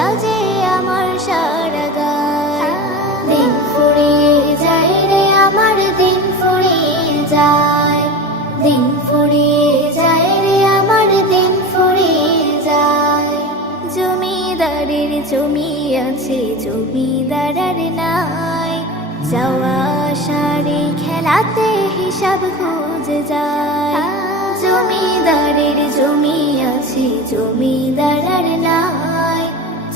সাজে আমার সারা গায়। দিন ফুরিয়ে যায় রে আমার দিন ফুরিয়ে যায়, দিন ফুরিয়ে যায় রে আমার দিন ফুরিয়ে যায়। জমিদারের জমি আছে জমিদার আর নাই, যাওয়া আসারে খেলাতে হিসাব খুঁজে যায়। জমিদারের জমি আছে জমিদার আর নাই,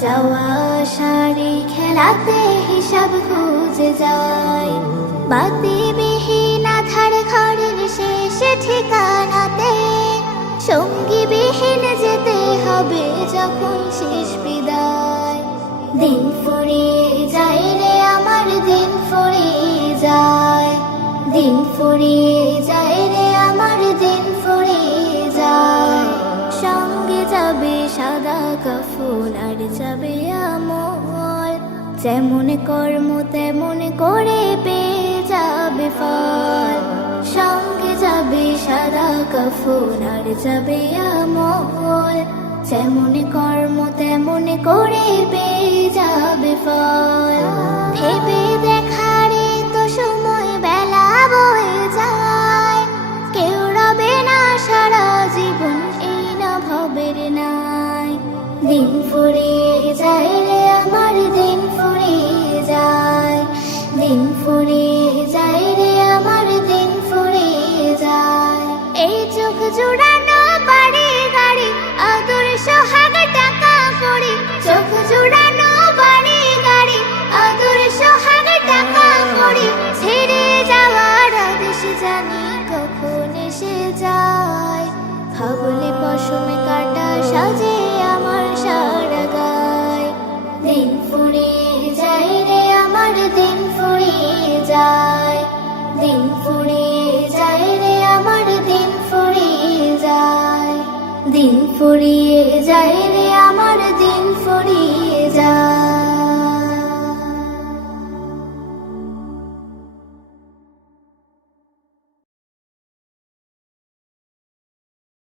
যাওয়া আসারে খেলাতে হিসাব খুঁজে যায়। বাতিবিহীন আধার ঘরের শেষে ঠিকানাতে, সঙ্গী বিহীন যেতে হবে যখন শেষ বিদায়। দিন ফুরিয়ে যায় রে আমার দিন ফুরিয়ে যায়, দিন ফুরিয়ে যায় রে আমার দিন ফুরিয়ে যায়। সঙ্গে যাবে সাদা কাফন আর যাবে আমল, যেমন কর্ম তেমন করে পেয়ে যাবে ফল। সঙ্গে যাবে সাদা কাফন আর যাবে আমল, যেমন কর্ম তেমন করে পেয়ে যাবে ফল। ভেবে